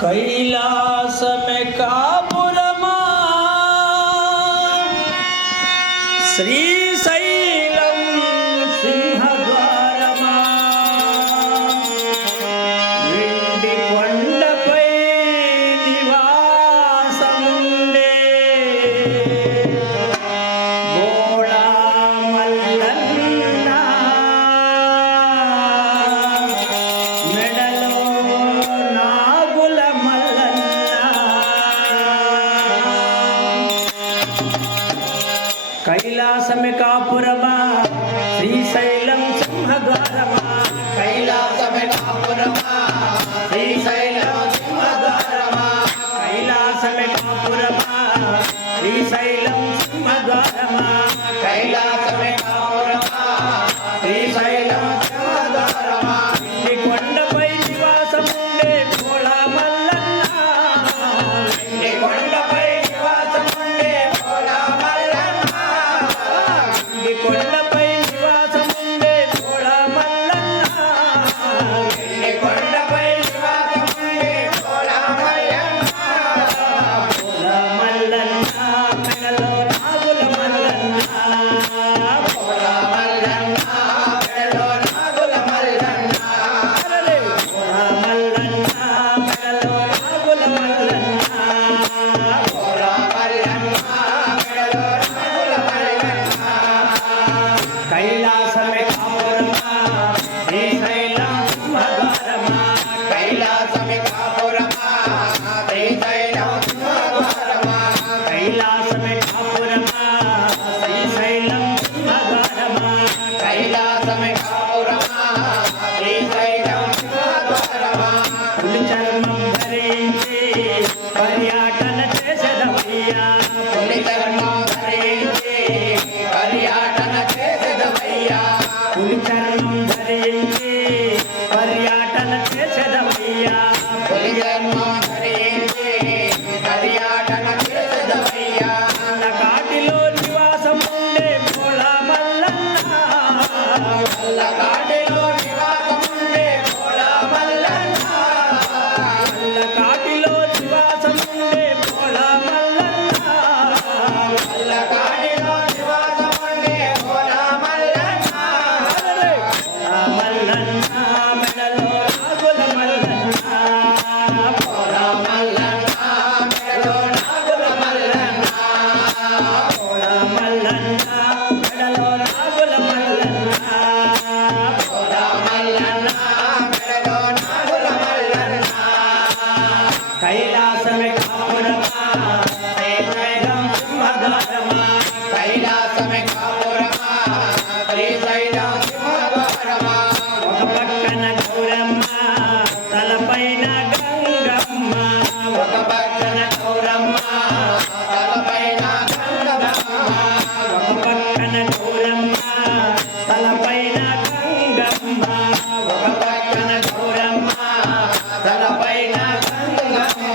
कैलास में कापुरमा श्रीशैलं सिंहद्वारमा वेंडी కొండపై నివాసముండే బోళా మల్లన్న మెడలో నాగుల మల్లన్న कैलासमे कापुरमा श्रीशैलं सिंहद्वारमा कैलासमे कापुरमा श्रीशैलं सिंहद्वारमा कैलासमे कापुरमा श्रीशैलं सिंहद्वारमा कैलासमे कापुरमा श्रीशैलं सिंहद्वारमा ఈ కొండపై నివాసముండే భోళా మల్లన్న ఈ కొండపై నివాసముండే భోళా మల్లన్న ఈ కొండపై నివాసముండే భోళా మల్లన్న ఈ కొండపై నివాసముండే భోళా మల్లన్న భోళా మల్లన్న మెడలో నాగుల మల్లన్న భోళా మల్లన్న మెడలో నాగుల మల్లన్న భోళా మల్లన్న మెడలో నాగుల మల్లన్న భోళా మల్లన్న మెడలో నాగుల మల్లన్న कैलासमे कापुरमा श्रीशैलं सिंहद्वारमा कैलासमे कापुरमा श्रीशैलं सिंहद्वारमा कैलासमे कापुरमा श्रीशैलं सिंहद्वारमा कैलासमे कापुरमा श्रीशैलं सिंहद्वारमा పులి చర్మం ధరించి పర్యటన చేసెదమయ్యా పులి చర్మం ధరించి పర్యటన చేసెదమయ్యా పులి చర్మం ధరించి పర్యటన చేసెదమయ్యా పులి చర్మం ధరించి పర్యటన చేసెదమయ్యా కాటిలో నివాసం ఉండే భోళా మల్లన్న కాటిలో నివాసముండే భోళా మల్లన్న కాటిలో నివాసం ఉండే భోళా మల్లన్న కాటిలో నివాసముండే భోళా మల్లన్న భోళా మల్లన్న మెడలో నాగుల మల్లన్న భోళా మల్లన్న మెడలో నాగుల మల్లన్న భోళా మల్లన్న మెడలో నాగుల మల్లన్న భోళా మల్లన్న మెడలో నాగుల మల్లన్న कैलासमे कापुरमा श्रीशैलं सिंहद्वारमा कैलासमे कापुरमा श्रीशैलं सिंहद्वारमा ఒక పక్కన గౌరమ్మ తలపైన గంగమ్మ ఒక పక్కన గౌరమ్మ తలపైన గంగమ్మ ఒక పక్కన గౌరమ్మ తలపైన గంగమ్మ ఒక పక్కన గౌరమ్మ తలపైన గంగమ్మ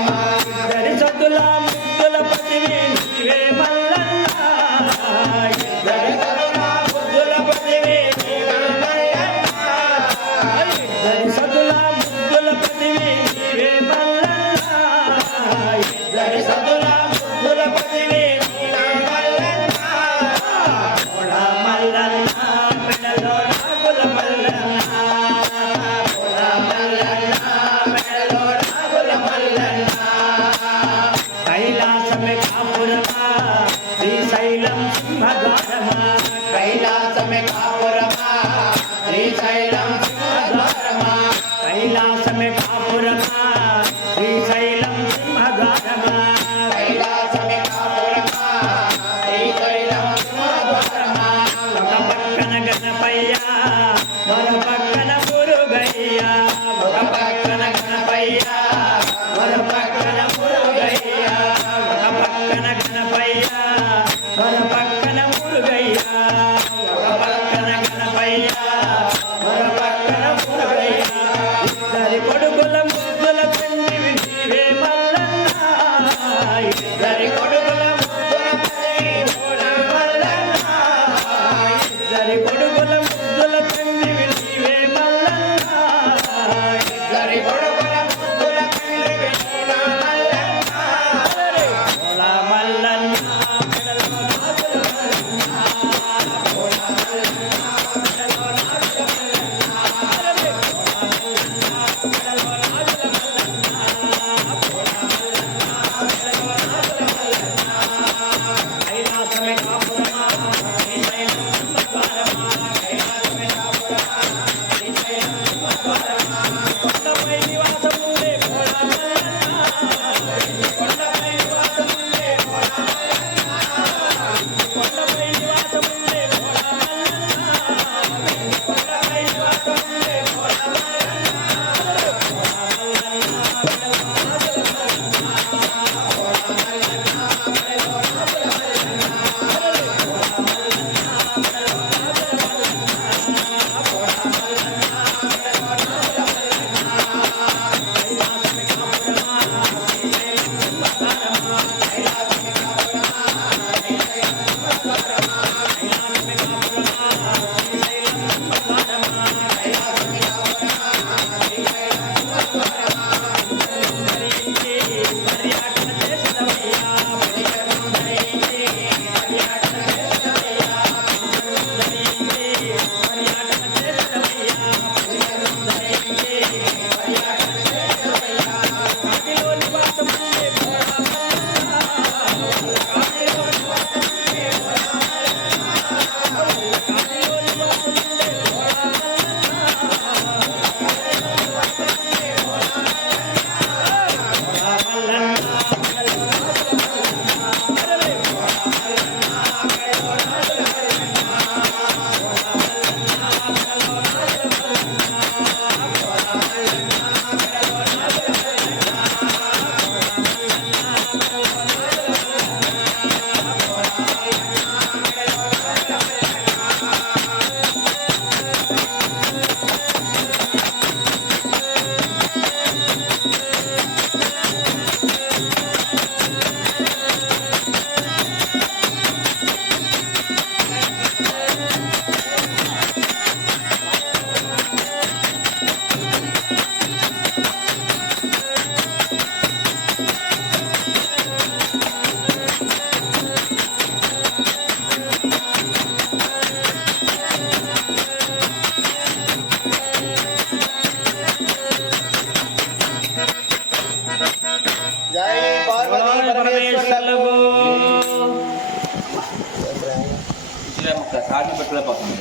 జై పార్వతీ పరమేశ్వరులకు. సార్ని పెట్టలేకపోతుంది